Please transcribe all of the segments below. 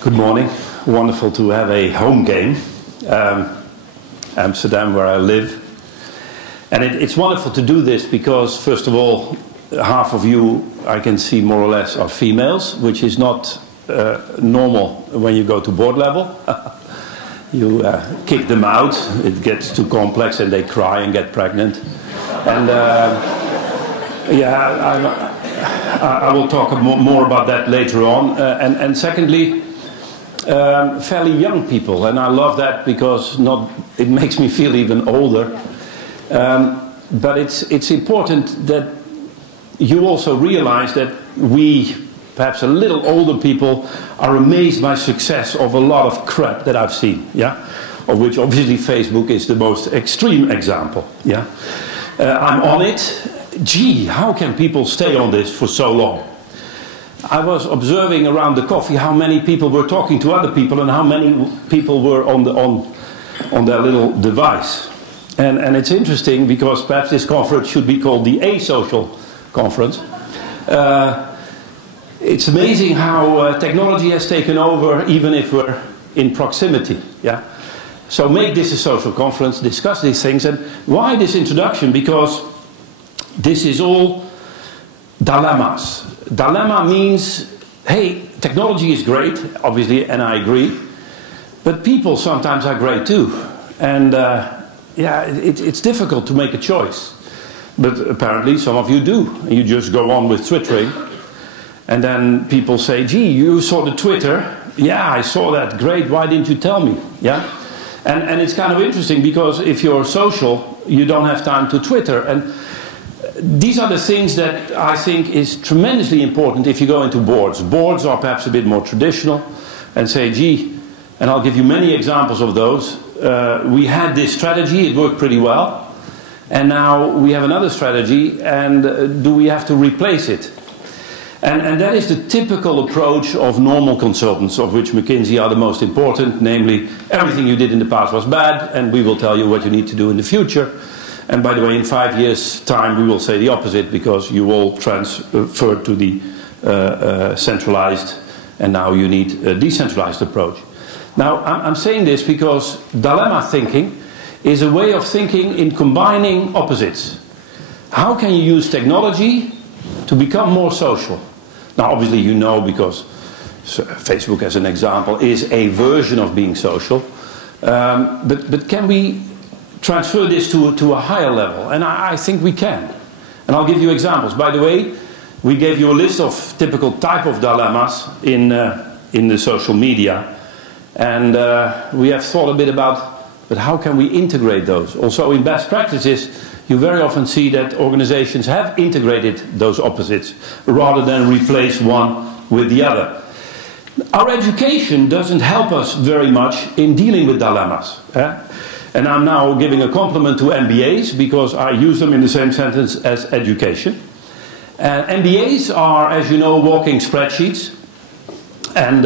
Good morning. Wonderful to have a home game. Amsterdam, where I live. And it's wonderful to do this because, first of all, half of you, I can see more or less, are females, which is not normal when you go to board level. You kick them out, it gets too complex and they cry and get pregnant. And I will talk more about that later on. And secondly, fairly young people, and I love that because it makes me feel even older. But it's important that you also realize that we, perhaps a little older people, are amazed by success of a lot of crap that I've seen, yeah? Of which obviously Facebook is the most extreme example, yeah? I'm on it. Gee, how can people stay on this for so long? I was observing around the coffee how many people were talking to other people and how many people were on their little device. And it's interesting because perhaps this conference should be called the asocial conference. It's amazing how technology has taken over even if we're in proximity. Yeah? So make this a social conference, discuss these things. And why this introduction? Because this is all dilemmas. Dilemma means, hey, technology is great, obviously, and I agree. But people sometimes are great too. And it's difficult to make a choice. But apparently some of you do. You just go on with twittering. And then people say, gee, you saw the Twitter. Yeah, I saw that. Great. Why didn't you tell me? Yeah. And it's kind of interesting because if you're social, you don't have time to Twitter. And these are the things that I think is tremendously important if you go into boards. Boards are perhaps a bit more traditional and say, gee, and I'll give you many examples of those. We had this strategy, it worked pretty well. And now we have another strategy, and do we have to replace it? And that is the typical approach of normal consultants, of which McKinsey are the most important, namely, everything you did in the past was bad, and we will tell you what you need to do in the future. And by the way, in 5 years' time, we will say the opposite, because you all transferred to the centralized, and now you need a decentralized approach. Now, I'm saying this because dilemma thinking is a way of thinking in combining opposites. How can you use technology to become more social? Now, obviously, you know, because Facebook, as an example, is a version of being social. But can we transfer this to a higher level? And I think we can. And I'll give you examples. By the way, we gave you a list of typical type of dilemmas in the social media. And we have thought a bit about, but how can we integrate those? Also in best practices, you very often see that organizations have integrated those opposites rather than replace one with the other. Our education doesn't help us very much in dealing with dilemmas. And I'm now giving a compliment to MBAs because I use them in the same sentence as education. MBAs are, as you know, walking spreadsheets. And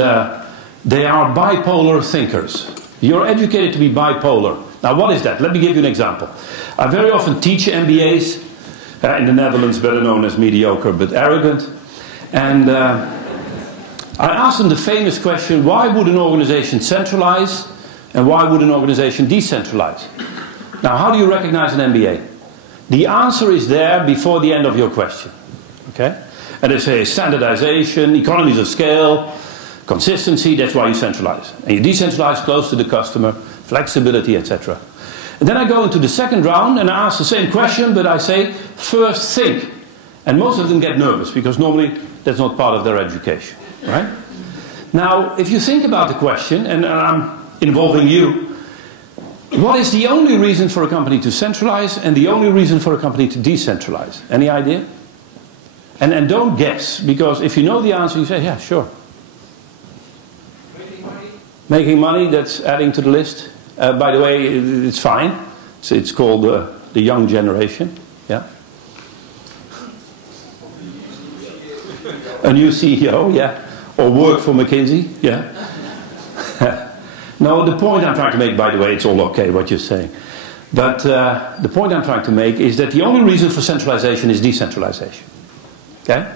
they are bipolar thinkers. You're educated to be bipolar. Now, what is that? Let me give you an example. I very often teach MBAs, in the Netherlands better known as mediocre but arrogant. And I ask them the famous question, why would an organization centralize and why would an organization decentralize? Now, how do you recognize an MBA? The answer is there before the end of your question. Okay? And they say standardization, economies of scale, consistency, that's why you centralize. And you decentralize close to the customer, flexibility, etc. And then I go into the second round and I ask the same question, but I say, first think. And most of them get nervous because normally that's not part of their education. Right? Now, if you think about the question, and I'm involving you, what is the only reason for a company to centralize and the only reason for a company to decentralize? Any idea? And don't guess, because if you know the answer, you say, yeah, sure. Making money, that's adding to the list. By the way, it's fine. It's called the young generation. Yeah. A new CEO, yeah. Or work for McKinsey, yeah. No, the point I'm trying to make, by the way, it's all okay what you're saying. But the point I'm trying to make is that the only reason for centralization is decentralization. Okay?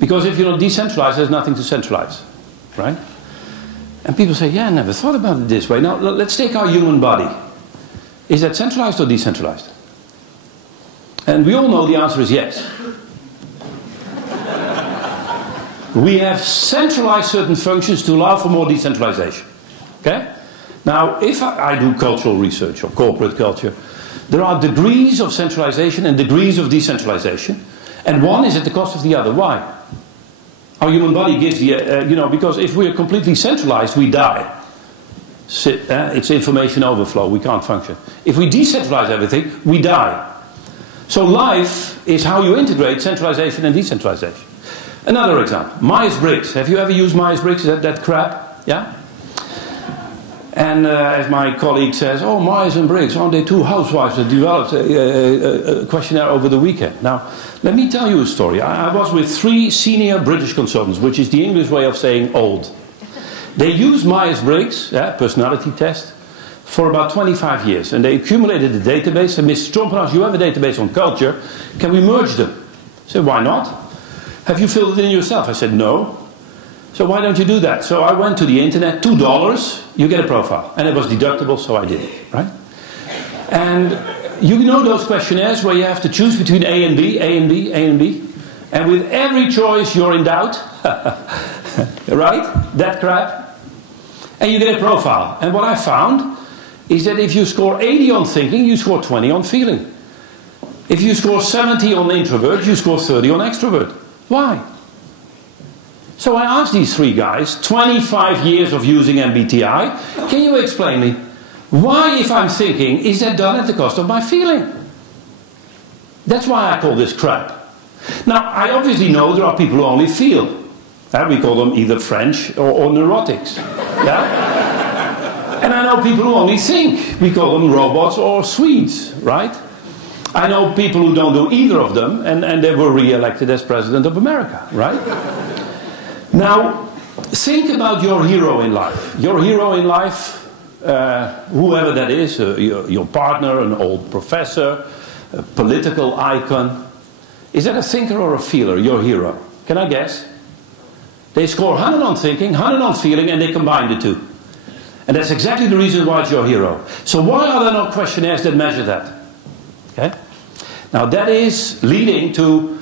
Because if you're not decentralized, there's nothing to centralize. Right? And people say, yeah, I never thought about it this way. Now, let's take our human body. Is that centralized or decentralized? And we all know the answer is yes. We have centralized certain functions to allow for more decentralization. Okay? Now, if I do cultural research or corporate culture, there are degrees of centralization and degrees of decentralization. And one is at the cost of the other. Why? Our human body gives the, because if we're completely centralized, we die. It's information overflow, we can't function. If we decentralize everything, we die. So life is how you integrate centralization and decentralization. Another example, Myers-Briggs. Have you ever used Myers-Briggs, that crap? Yeah? And as my colleague says, oh, Myers and Briggs, aren't they two housewives that developed a questionnaire over the weekend? Now, let me tell you a story. I was with 3 senior British consultants, which is the English way of saying old. They used Myers-Briggs, personality test, for about 25 years. And they accumulated a database. And Mr. Trompenaars, you have a database on culture. Can we merge them? I said, why not? Have you filled it in yourself? I said, no. So why don't you do that? So I went to the internet, $2, you get a profile. And it was deductible, so I did it, right? And you know those questionnaires where you have to choose between A and B, A and B, A and B? And with every choice you're in doubt, right? That crap. And you get a profile. And what I found is that if you score 80 on thinking, you score 20 on feeling. If you score 70 on introvert, you score 30 on extrovert. Why? So I asked these 3 guys, 25 years of using MBTI, can you explain me, why if I'm thinking, is that done at the cost of my feeling? That's why I call this crap. Now, I obviously know there are people who only feel. We call them either French or neurotics. Yeah? And I know people who only think. We call them robots or Swedes, right? I know people who don't do either of them, and they were re-elected as President of America, right? Now, think about your hero in life. Your hero in life, whoever that is, your partner, an old professor, a political icon. Is that a thinker or a feeler, your hero? Can I guess? They score 100 on thinking, 100 on feeling, and they combine the two. And that's exactly the reason why it's your hero. So why are there no questionnaires that measure that? Okay? Now that is leading to,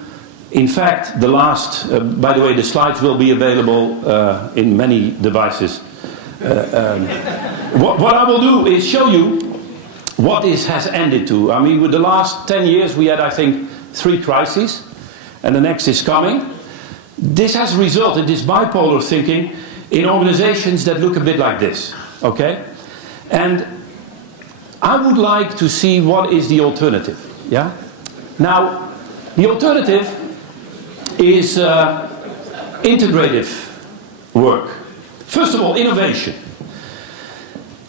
in fact, the last, by the way, the slides will be available in many devices. What I will do is show you what this has ended to. I mean, with the last 10 years we had, I think, 3 crises, and the next is coming. This has resulted, this bipolar thinking, in organizations that look a bit like this, okay? And I would like to see what is the alternative, yeah? Now, the alternative is integrative work. First of all, innovation.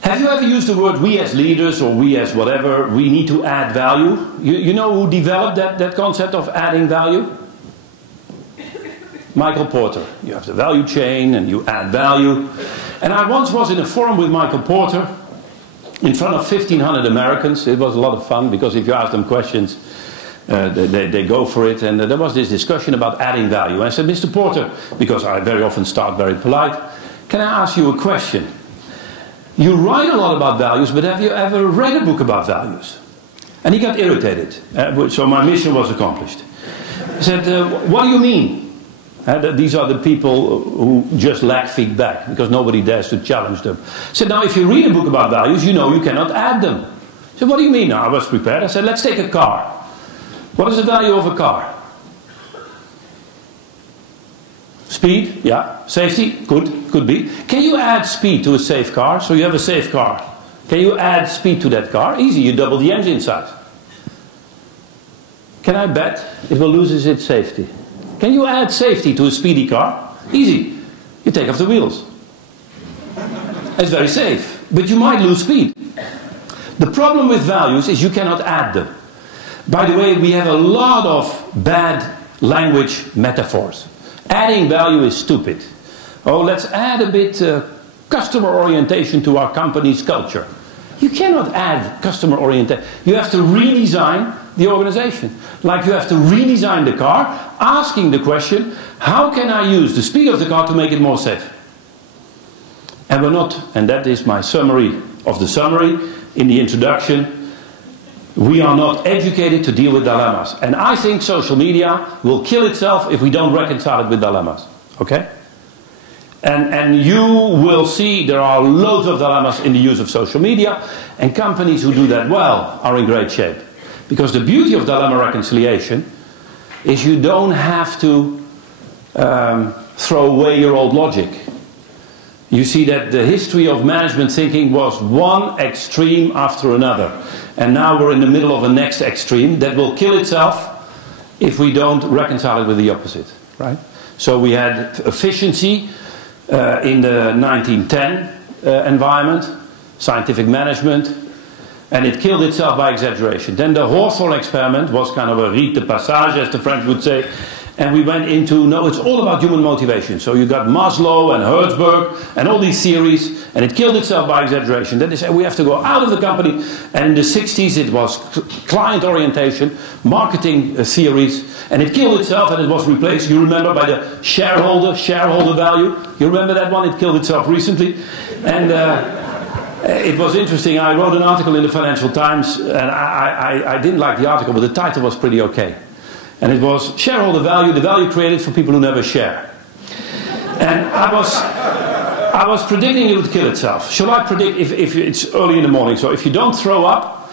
Have you ever used the word we as leaders or we as whatever, we need to add value? You know who developed that concept of adding value? Michael Porter. You have the value chain and you add value. And I once was in a forum with Michael Porter in front of 1,500 Americans. It was a lot of fun because if you ask them questions, they go for it. And there was this discussion about adding value. And I said, Mr. Porter, because I very often start very polite, can I ask you a question? You write a lot about values, but have you ever read a book about values? And he got irritated. So my mission was accomplished. I said, what do you mean? These are the people who just lack feedback because nobody dares to challenge them. I said, now if you read a book about values, you know you cannot add them. I said, what do you mean? Now I was prepared. I said, let's take a car. What is the value of a car? Speed, yeah. Safety, could be. Can you add speed to a safe car? So you have a safe car. Can you add speed to that car? Easy, you double the engine size. Can I bet it will lose its safety? Can you add safety to a speedy car? Easy, you take off the wheels. It's very safe, but you might lose speed. The problem with values is you cannot add them. By the way, we have a lot of bad language metaphors. Adding value is stupid. Oh, let's add a bit customer orientation to our company's culture. You cannot add customer orientation. You have to redesign the organization. Like you have to redesign the car, asking the question, how can I use the speed of the car to make it more safe? And we're not, and that is my summary of the summary in the introduction, we are not educated to deal with dilemmas. And I think social media will kill itself if we don't reconcile it with dilemmas. Okay? And you will see there are loads of dilemmas in the use of social media, and companies who do that well are in great shape. Because the beauty of dilemma reconciliation is you don't have to throw away your old logic. You see that the history of management thinking was one extreme after another. And now we're in the middle of a next extreme that will kill itself if we don't reconcile it with the opposite. Right? So we had efficiency in the 1910 environment, scientific management, and it killed itself by exaggeration. Then the Hawthorne experiment was kind of a rite de passage, as the French would say, and we went into, no, it's all about human motivation. So you got Maslow and Herzberg and all these theories, and it killed itself by exaggeration. Then they said we have to go out of the company, and in the 60s it was client orientation, marketing theories, and it killed itself and it was replaced, you remember, by the shareholder value. You remember that one? It killed itself recently. And it was interesting, I wrote an article in the Financial Times, and I didn't like the article, but the title was pretty okay. And it was shareholder value, the value created for people who never share. And I was predicting it would kill itself. Shall I predict, if it's early in the morning, so if you don't throw up,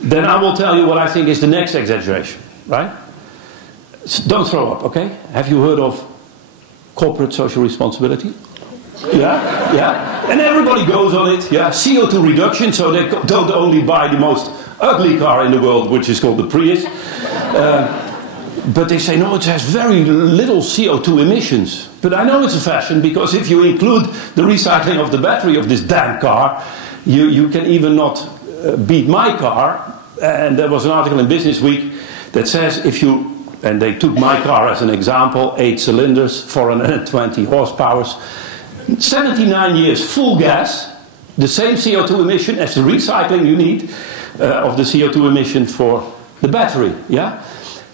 then I will tell you what I think is the next exaggeration, right? So don't throw up, okay? Have you heard of corporate social responsibility? Yeah, yeah. And everybody goes on it, yeah. CO2 reduction, so they don't only buy the most ugly car in the world, which is called the Prius. But they say, no, it has very little CO2 emissions. But I know it's a fashion, because if you include the recycling of the battery of this damn car, you can even not beat my car. And there was an article in Business Week that says if you, and they took my car as an example, 8 cylinders, 420 horsepower, 79 years full gas, the same CO2 emission as the recycling you need of the CO2 emission for the battery, yeah?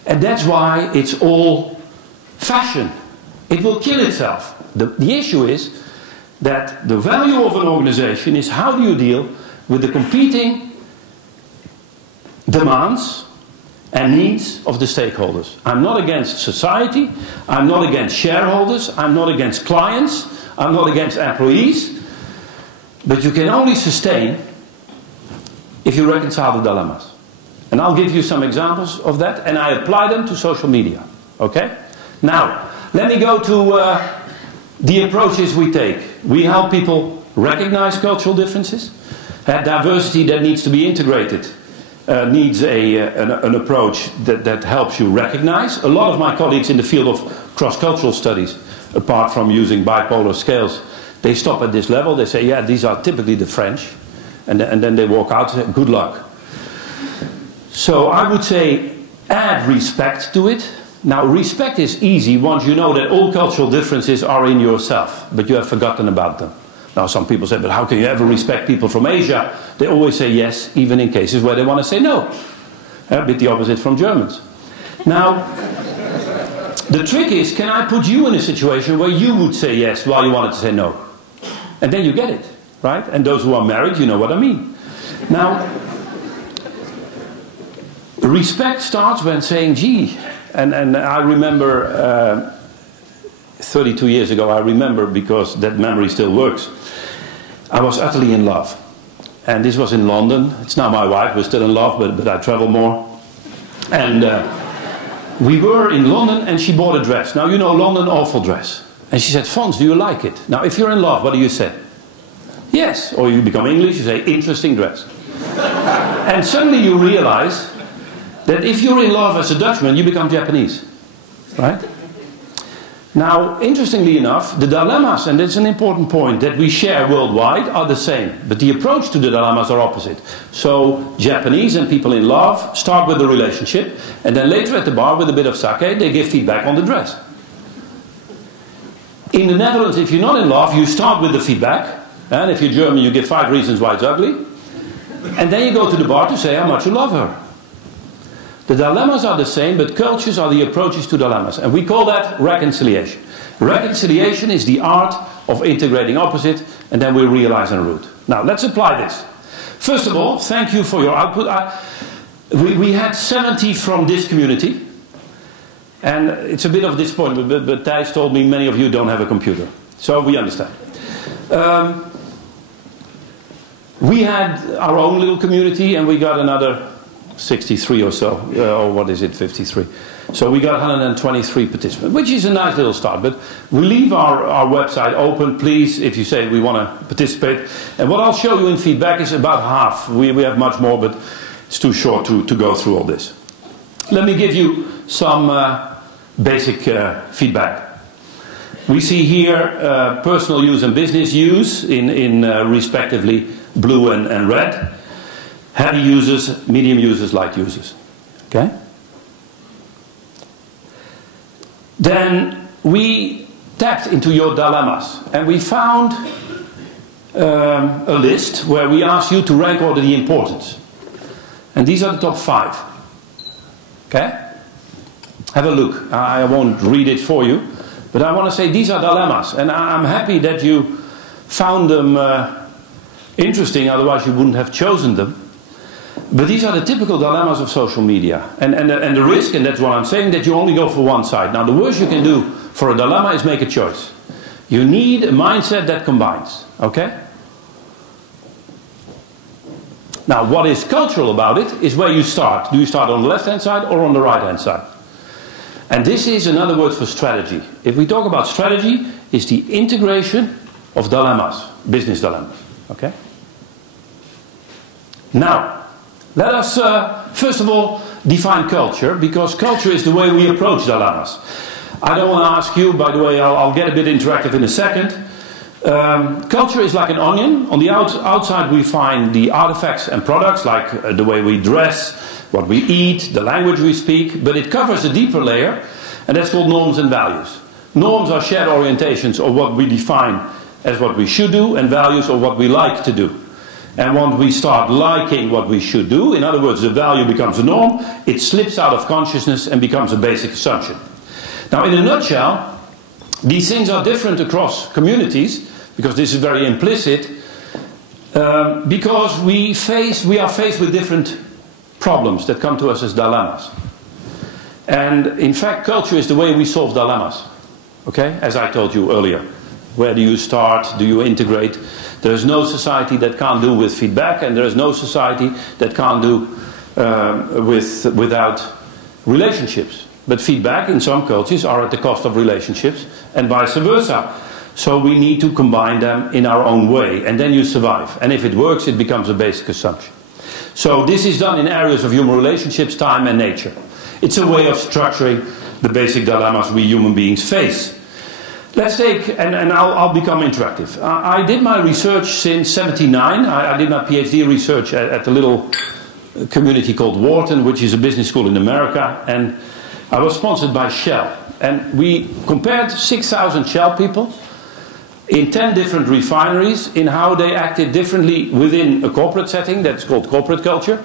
And that's why it's all fashion. It will kill itself. The issue is that the value of an organization is how do you deal with the competing demands and needs of the stakeholders. I'm not against society, I'm not against shareholders, I'm not against clients, I'm not against employees, but you can only sustain if you reconcile the dilemmas. And I'll give you some examples of that, and I apply them to social media. Okay? Now, let me go to the approaches we take. We help people recognize cultural differences. Diversity that needs to be integrated needs an approach that helps you recognize. A lot of my colleagues in the field of cross-cultural studies, apart from using bipolar scales, they stop at this level. They say, yeah, these are typically the French. And then they walk out and say, good luck. So I would say add respect to it. Now respect is easy once you know that all cultural differences are in yourself, but you have forgotten about them. Now some people say, but how can you ever respect people from Asia? They always say yes, even in cases where they want to say no. A bit the opposite from Germans. Now, the trick is, can I put you in a situation where you would say yes while you wanted to say no? And then you get it, right? And those who are married, you know what I mean. Now, respect starts when saying, gee, and I remember 32 years ago, I remember because that memory still works, I was utterly in love. And this was in London. It's now my wife, we're still in love, but I travel more. And we were in London and she bought a dress. Now you know London, awful dress. And she said, Fons, do you like it? Now if you're in love, what do you say? Yes. Or you become English, you say, interesting dress. And suddenly you realize that if you're in love as a Dutchman, you become Japanese, right? Now, interestingly enough, the dilemmas, and that's an important point, that we share worldwide are the same, but the approach to the dilemmas are opposite. So, Japanese and people in love start with the relationship, and then later at the bar with a bit of sake, they give feedback on the dress. In the Netherlands, if you're not in love, you start with the feedback, and if you're German, you give 5 reasons why it's ugly, and then you go to the bar to say how much you love her. The dilemmas are the same, but cultures are the approaches to dilemmas. And we call that reconciliation. Reconciliation is the art of integrating opposite, and then we realize en route. Now, let's apply this. First of all, thank you for your output. We had 70 from this community, and it's a bit of a disappointment, but Thijs told me many of you don't have a computer, so we understand. We had our own little community, and we got another 63 or so, or what is it, 53. So we got 123 participants, which is a nice little start. But we leave our website open, please, if you say we want to participate. And what I'll show you in feedback is about half. We have much more, but it's too short to go through all this. Let me give you some basic feedback. We see here personal use and business use in respectively blue and red. Heavy users, medium users, light users. Okay? Then we tapped into your dilemmas, and we found a list where we asked you to rank order the importance. And these are the top 5. Okay? Have a look. I won't read it for you, but I want to say these are dilemmas, and I'm happy that you found them interesting, otherwise you wouldn't have chosen them. But these are the typical dilemmas of social media. And the risk, and that's what I'm saying, that you only go for one side. Now, the worst you can do for a dilemma is make a choice. You need a mindset that combines. Okay? Now, what is cultural about it is where you start. Do you start on the left-hand side or on the right-hand side? And this is another word for strategy. If we talk about strategy, it's the integration of dilemmas, business dilemmas. Okay? Now, let us, first of all, define culture, because culture is the way we approach dilemmas. I don't want to ask you, by the way, I'll get a bit interactive in a second. Culture is like an onion. On the outside we find the artifacts and products, like the way we dress, what we eat, the language we speak, but it covers a deeper layer, and that's called norms and values. Norms are shared orientations, or what we define as what we should do, and values are what we like to do. And when we start liking what we should do, in other words, the value becomes a norm, it slips out of consciousness and becomes a basic assumption. Now, in a nutshell, these things are different across communities, because this is very implicit, because we are faced with different problems that come to us as dilemmas. And in fact, culture is the way we solve dilemmas. Okay? As I told you earlier. Where do you start? Do you integrate? There is no society that can't do with feedback, and there is no society that can't do without relationships. But feedback in some cultures are at the cost of relationships, and vice versa. So we need to combine them in our own way, and then you survive. And if it works, it becomes a basic assumption. So this is done in areas of human relationships, time and nature. It's a way of structuring the basic dilemmas we human beings face. Let's take, and I'll become interactive. I did my research since '79. I did my PhD research at a little community called Wharton, which is a business school in America. And I was sponsored by Shell. And we compared 6,000 Shell people in 10 different refineries in how they acted differently within a corporate setting, that's called corporate culture.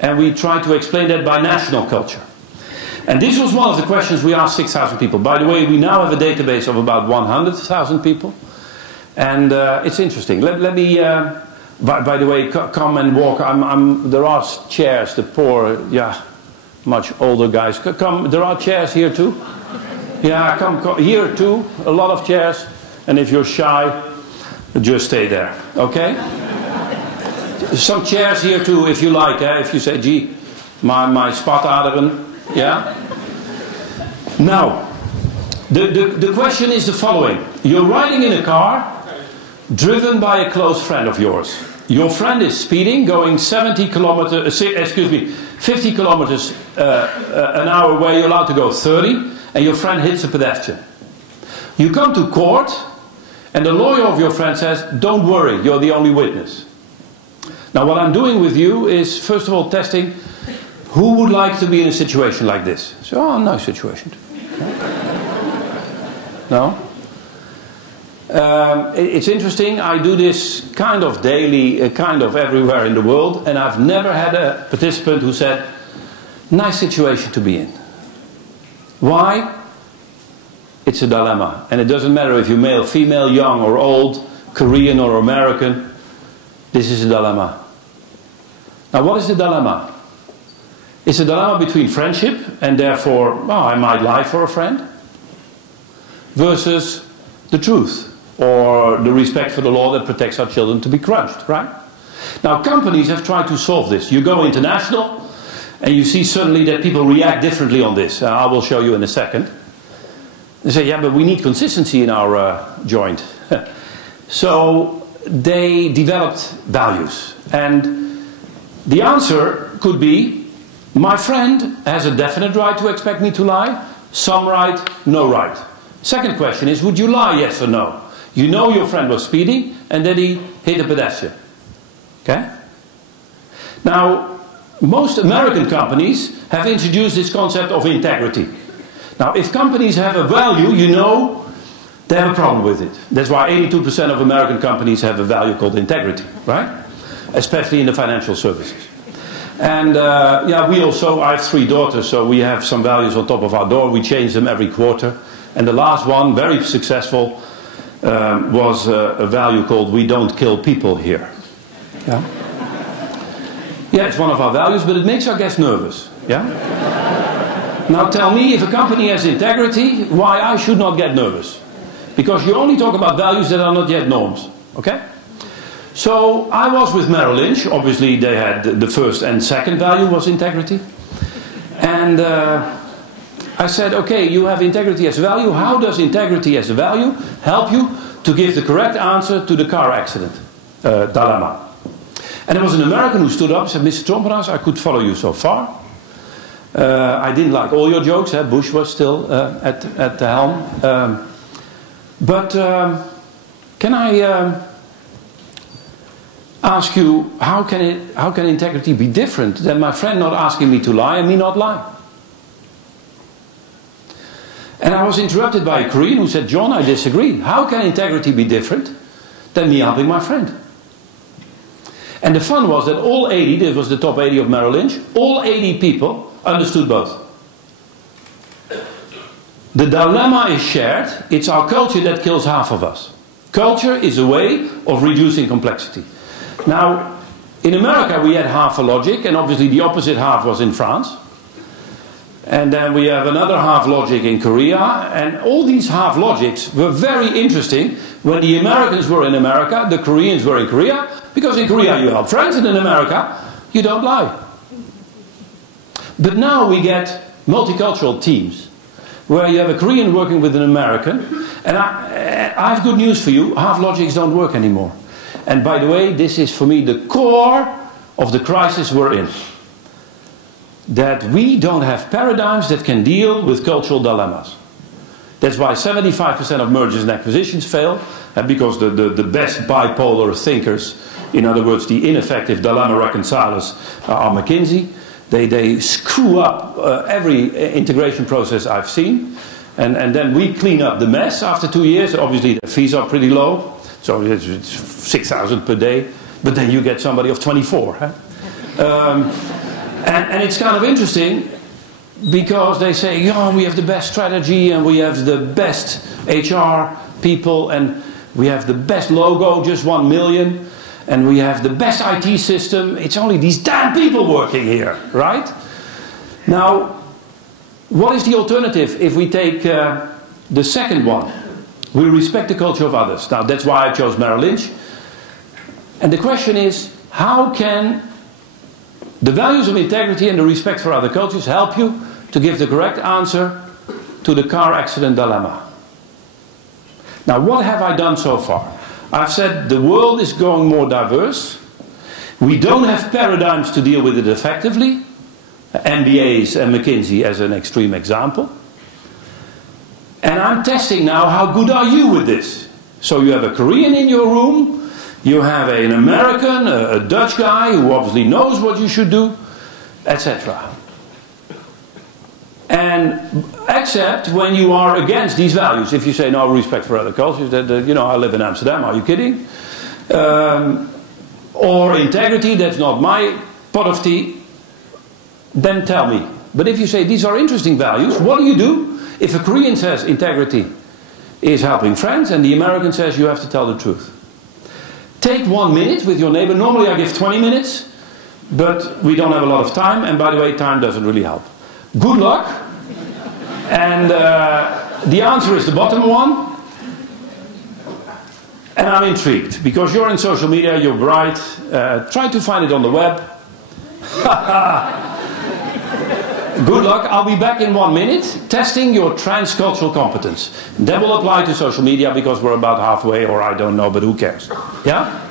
And we tried to explain that by national culture. And this was one of the questions we asked 6,000 people. By the way, we now have a database of about 100,000 people. And it's interesting. Let me, by the way, come and walk. There are chairs, the poor, much older guys. Come, there are chairs here too. Yeah, come here too. A lot of chairs. And if you're shy, just stay there. Okay? Some chairs here too, if you like. If you say, gee, my spataderen. Yeah? Now, the question is the following. You're riding in a car, driven by a close friend of yours. Your friend is speeding, going 50 kilometers an hour where you're allowed to go 30, and your friend hits a pedestrian. You come to court, and the lawyer of your friend says, don't worry, you're the only witness. Now what I'm doing with you is, first of all, testing who would like to be in a situation like this. So, oh, nice situation. No? It's interesting, I do this kind of daily, kind of everywhere in the world, and I've never had a participant who said, nice situation to be in. Why? It's a dilemma. And it doesn't matter if you're male, female, young or old, Korean or American, this is a dilemma. Now what is the dilemma? It's a dilemma between friendship, and therefore, well, I might lie for a friend, versus the truth, or the respect for the law that protects our children to be crunched, right? Now companies have tried to solve this. You go international, and you see suddenly that people react differently on this. I will show you in a second. They say, yeah, but we need consistency in our joint. So they developed values. And the answer could be, my friend has a definite right to expect me to lie, some right, no right. Second question is, would you lie, yes or no? You know your friend was speeding and that he hit a pedestrian. Okay? Now, most American companies have introduced this concept of integrity. Now, if companies have a value, you know they have a problem with it. That's why 82% of American companies have a value called integrity, right? Especially in the financial services. And yeah, we also, I have 3 daughters, so we have some values on top of our door. We change them every quarter. And the last one, very successful, was a value called "we don't kill people here." Yeah? Yeah, it's one of our values, but it makes our guests nervous. Yeah? Now tell me, if a company has integrity, why I should not get nervous? Because you only talk about values that are not yet norms. Okay? So I was with Merrill Lynch. Obviously they had the first and second value was integrity. And I said, okay, you have integrity as a value. How does integrity as a value help you to give the correct answer to the car accident dilemma? And there was an American who stood up and said, Mr. Trompenaars, I could follow you so far. I didn't like all your jokes. Bush was still at the helm. But can I ask you, how can integrity be different than my friend not asking me to lie and me not lie? And I was interrupted by a Korean who said, John, I disagree. How can integrity be different than me helping my friend? And the fun was that all 80, this was the top 80 of Merrill Lynch, all 80 people understood both. The dilemma is shared. It's our culture that kills half of us. Culture is a way of reducing complexity. Now, in America we had half a logic, and obviously the opposite half was in France. And then we have another half logic in Korea, and all these half logics were very interesting when the Americans were in America, the Koreans were in Korea, because in Korea you help friends, and in America you don't lie. But now we get multicultural teams, where you have a Korean working with an American, and I have good news for you, half logics don't work anymore. And by the way, this is for me the core of the crisis we're in. That we don't have paradigms that can deal with cultural dilemmas. That's why 75% of mergers and acquisitions fail, because the best bipolar thinkers, in other words, the ineffective dilemma reconcilers, are McKinsey. They screw up every integration process I've seen, and then we clean up the mess after 2 years. Obviously the fees are pretty low, so it's 6,000 per day, but then you get somebody of 24. Huh? And it's kind of interesting because they say, oh, we have the best strategy and we have the best HR people and we have the best logo, just 1 million, and we have the best IT system. It's only these damn people working here, right? Now, what is the alternative if we take the second one? We respect the culture of others. Now, that's why I chose Merrill Lynch. And the question is, how can the values of integrity and the respect for other cultures help you to give the correct answer to the car accident dilemma? Now, what have I done so far? I've said the world is growing more diverse. We don't have paradigms to deal with it effectively. MBAs and McKinsey as an extreme example. And I'm testing now, how good are you with this? So you have a Korean in your room, you have an American, a Dutch guy who obviously knows what you should do, etc. And except when you are against these values. If you say no respect for other cultures, that you know, I live in Amsterdam, are you kidding? Or integrity, that's not my pot of tea, then tell me. But if you say these are interesting values, what do? If a Korean says integrity is helping friends and the American says you have to tell the truth? Take 1 minute with your neighbor. Normally I give 20 minutes, but we don't have a lot of time, and by the way, time doesn't really help. Good luck. And the answer is the bottom one. And I'm intrigued, because you're in social media, you're bright. Try to find it on the web. Good luck. I'll be back in 1 minute, testing your transcultural competence. That will apply to social media, because we're about halfway, or I don't know, but who cares? Yeah?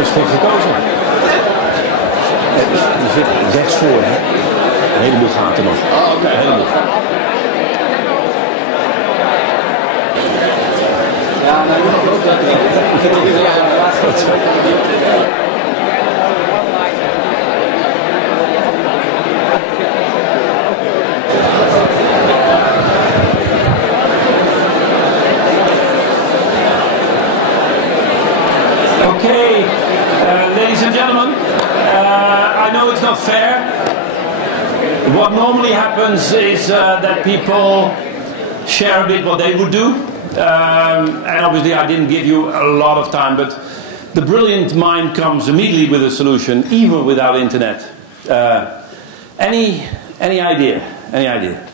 Dat is goed gekozen. Er zit rechts voor, hè? Een heleboel gaten nog. Oh, oké. Een heleboel. Ja, nou, ik moet ook dat. Ik vind het ja, Okay, ladies and gentlemen, I know it's not fair. What normally happens is that people share a bit what they would do. And obviously I didn't give you a lot of time, but the brilliant mind comes immediately with a solution, even without internet. Any idea? Any idea?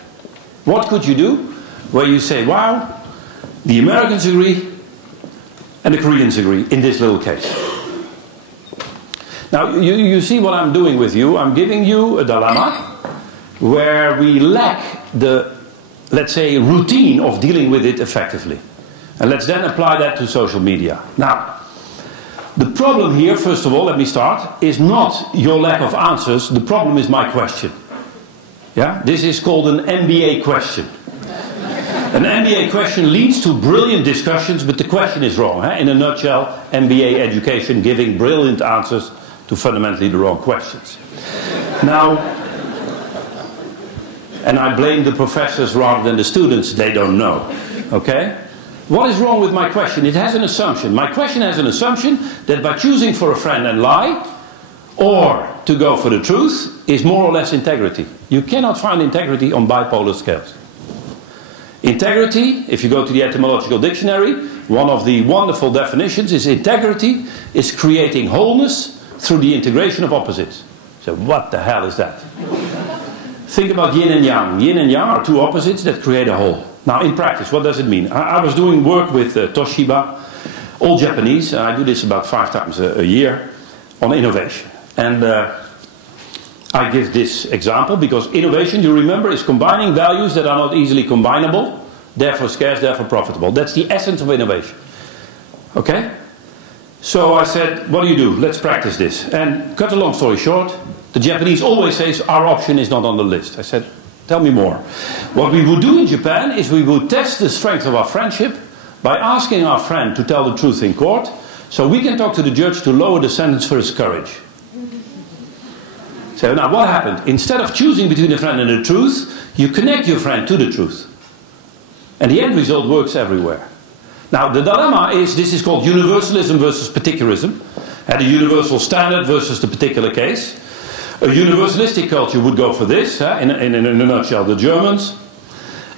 What could you do where you say, wow, the Americans agree, and the Koreans agree in this little case? Now, you see what I'm doing with you. I'm giving you a dilemma where we lack the, let's say, routine of dealing with it effectively. And let's then apply that to social media. Now, the problem here, first of all, let me start, is not your lack of answers. The problem is my question. Yeah? This is called an MBA question. An MBA question leads to brilliant discussions, but the question is wrong. Eh? In a nutshell, MBA education giving brilliant answers to fundamentally the wrong questions. Now, and I blame the professors rather than the students, they don't know. Okay? What is wrong with my question? It has an assumption. My question has an assumption that by choosing for a friend and lie, or to go for the truth, is more or less integrity. You cannot find integrity on bipolar scales. Integrity, if you go to the etymological dictionary, one of the wonderful definitions is integrity is creating wholeness through the integration of opposites. So what the hell is that? Think about yin and yang. Yin and yang are two opposites that create a whole. Now in practice, what does it mean? I was doing work with Toshiba, all Japanese, and I do this about 5 times a year, on innovation. And I give this example because innovation, you remember, is combining values that are not easily combinable, therefore scarce, therefore profitable. That's the essence of innovation. Okay? So I said, what do? Let's practice this. And cut a long story short, the Japanese always say our option is not on the list. I said, tell me more. What we would do in Japan is we would test the strength of our friendship by asking our friend to tell the truth in court, so we can talk to the judge to lower the sentence for his courage. So now what happened? Instead of choosing between the friend and the truth, you connect your friend to the truth. And the end result works everywhere. Now the dilemma is, this is called universalism versus particularism. And the universal standard versus the particular case. A universalistic culture would go for this, in a nutshell, the Germans.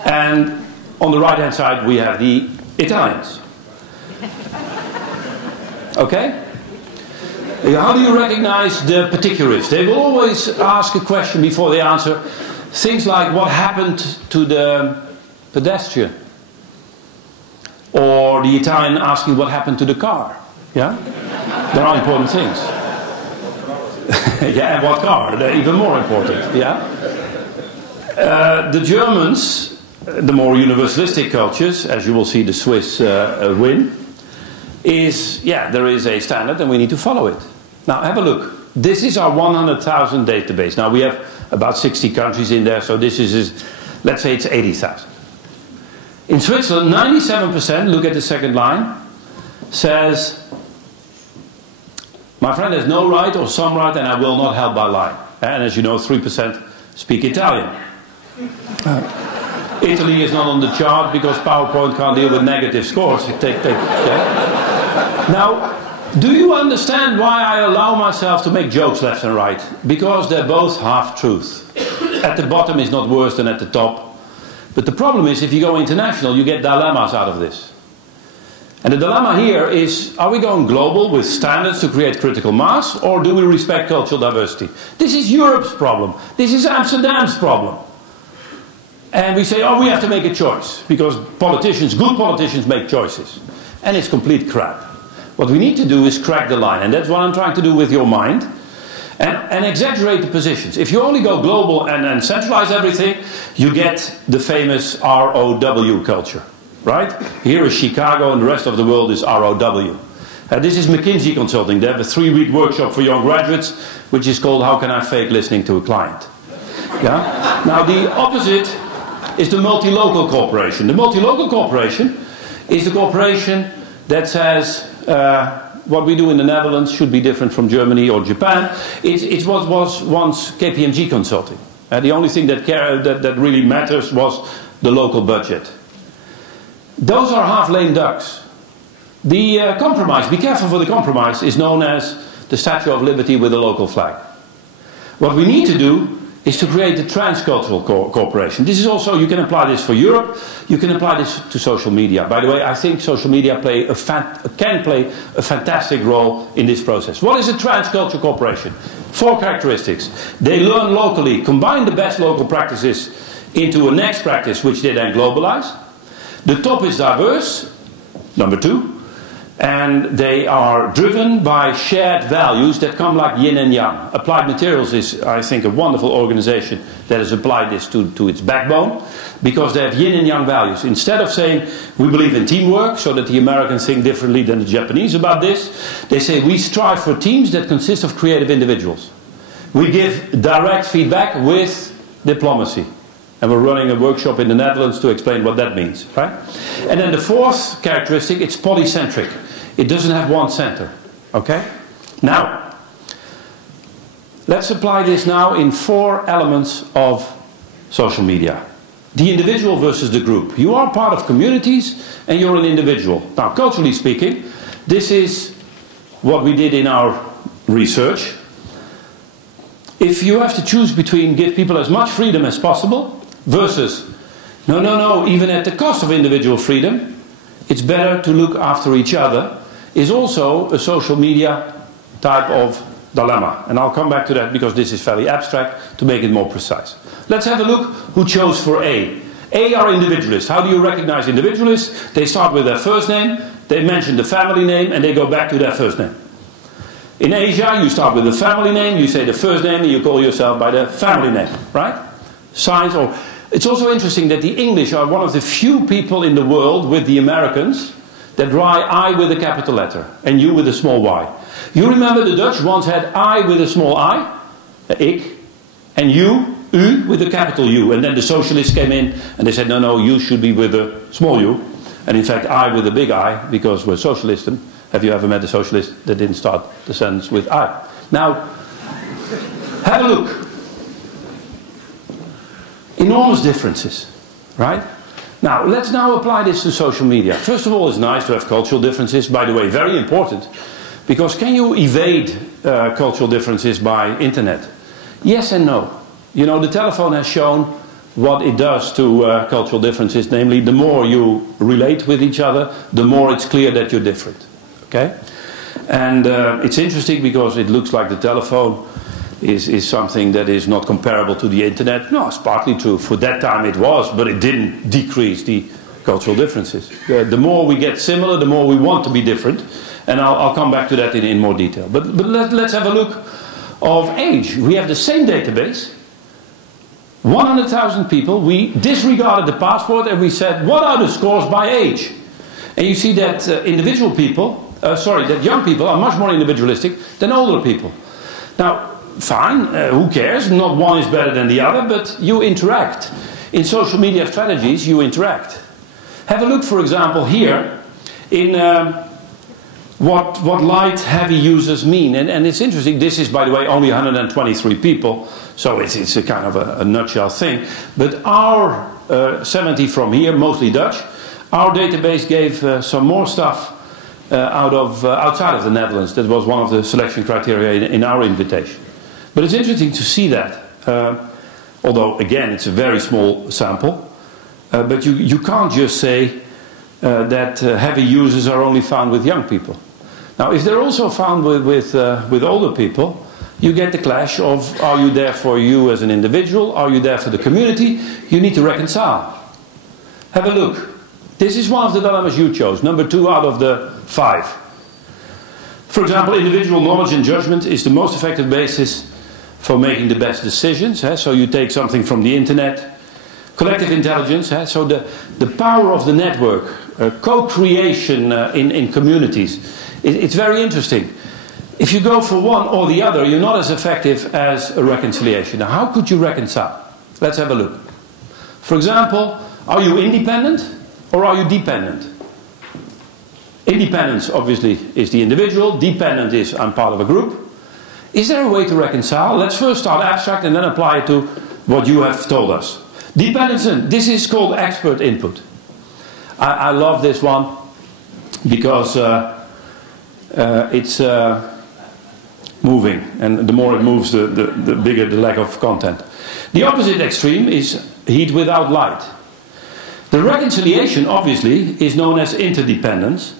And on the right hand side we have the Italians. Okay? How do you recognize the particularists? They will always ask a question before they answer. Things like, what happened to the pedestrian? Or the Italian asking, what happened to the car? Yeah? There are important things. Yeah, and what car? They're even more important. Yeah? The Germans, the more universalistic cultures, as you will see the Swiss win, is, yeah, there is a standard and we need to follow it. Now, have a look. This is our 100,000 database. Now, we have about 60 countries in there, so this is let's say it's 80,000. In Switzerland, 97%, look at the second line, says, my friend has no right or some right and I will not help by lying. And as you know, 3% speak Italian. Italy is not on the chart because PowerPoint can't deal with negative scores. Now, do you understand why I allow myself to make jokes left and right? Because they're both half-truth. At the bottom is not worse than at the top. But the problem is, if you go international, you get dilemmas out of this. And the dilemma here is, are we going global with standards to create critical mass, or do we respect cultural diversity? This is Europe's problem. This is Amsterdam's problem. And we say, oh, we have to make a choice, because politicians, good politicians, make choices. And it's complete crap. What we need to do is crack the line, and that's what I'm trying to do with your mind, and exaggerate the positions. If you only go global and centralize everything, you get the famous ROW culture, right? Here is Chicago, and the rest of the world is ROW. This is McKinsey Consulting. They have a 3-week workshop for young graduates, which is called How Can I Fake Listening to a Client? Yeah? Now, the opposite is the multi-local corporation. The multi-local corporation is the corporation that says what we do in the Netherlands should be different from Germany or Japan. It's what was once KPMG Consulting. The only thing that really matters was the local budget. Those are half-lame ducks. The compromise, be careful for the compromise, is known as the Statue of Liberty with a local flag. What we need to do is to create a transcultural cooperation. This is also, you can apply this for Europe, you can apply this to social media. By the way, I think social media can play a fantastic role in this process. What is a transcultural cooperation? 4 characteristics. They learn locally, combine the best local practices into a next practice which they then globalize. The top is diverse, number 2. And they are driven by shared values that come like yin and yang. Applied Materials is, I think, a wonderful organization that has applied this to its backbone, because they have yin and yang values. Instead of saying we believe in teamwork, so that the Americans think differently than the Japanese about this, they say we strive for teams that consist of creative individuals. We give direct feedback with diplomacy. And we're running a workshop in the Netherlands to explain what that means, right? And then the 4th characteristic, it's polycentric. It doesn't have one center, okay? Now, let's apply this now in 4 elements of social media. The individual versus the group. You are part of communities and you're an individual. Now, culturally speaking, this is what we did in our research. If you have to choose between give people as much freedom as possible versus no, even at the cost of individual freedom, it's better to look after each other, is also a social media type of dilemma. And I'll come back to that because this is fairly abstract to make it more precise. Let's have a look who chose for A. A are individualists. How do you recognize individualists? They start with their first name, they mention the family name, and they go back to their first name. In Asia, you start with the family name, you say the first name, and you call yourself by the family name, right? Signs or... It's also interesting that the English are one of the few people in the world with the Americans that write I with a capital letter and you with a small y. You remember the Dutch once had I with a small I, ik, and u with a capital U. And then the socialists came in and they said, no, you should be with a small u. And in fact, I with a big I, because we're socialists. And have you ever met a socialist that didn't start the sentence with I? Now, have a look. Enormous differences, right? Now, let's now apply this to social media. First of all, it's nice to have cultural differences. By the way, very important. Because can you evade cultural differences by internet? Yes and no. You know, the telephone has shown what it does to cultural differences. Namely, the more you relate with each other, the more it's clear that you're different. Okay? And it's interesting because it looks like the telephone is something that is not comparable to the internet. No, it's partly true. For that time it was, but it didn't decrease the cultural differences. The more we get similar, the more we want to be different. And I'll come back to that in more detail. But let's have a look of age. We have the same database. 100,000 people. We disregarded the passport and we said, what are the scores by age? And you see that individual people, that young people are much more individualistic than older people. Now, fine, who cares? Not one is better than the other, but you interact. In social media strategies, you interact. Have a look, for example, here in what light heavy users mean. And it's interesting, this is, by the way, only 123 people, so it's a kind of a nutshell thing. But our 70 from here, mostly Dutch, our database gave some more stuff outside of the Netherlands. That was one of the selection criteria in our invitation. But it's interesting to see that, although again it's a very small sample, but you can't just say that heavy users are only found with young people. Now if they're also found with older people, you get the clash of, are you there for you as an individual, are you there for the community? You need to reconcile. Have a look. This is one of the dilemmas you chose, number 2 out of the 5. For example, individual knowledge and judgment is the most effective basis for making the best decisions. So you take something from the internet. Collective intelligence, so the power of the network, co-creation in communities. It's very interesting. If you go for one or the other, you're not as effective as a reconciliation. Now, how could you reconcile? Let's have a look. For example, are you independent or are you dependent? Independence, obviously, is the individual. Dependent is, I'm part of a group. Is there a way to reconcile? Let's first start abstract and then apply it to what you have told us. Dependence, this is called expert input. I love this one because it's moving, and the more it moves, the bigger the lack of content. The opposite extreme is heat without light. The reconciliation, obviously, is known as interdependence.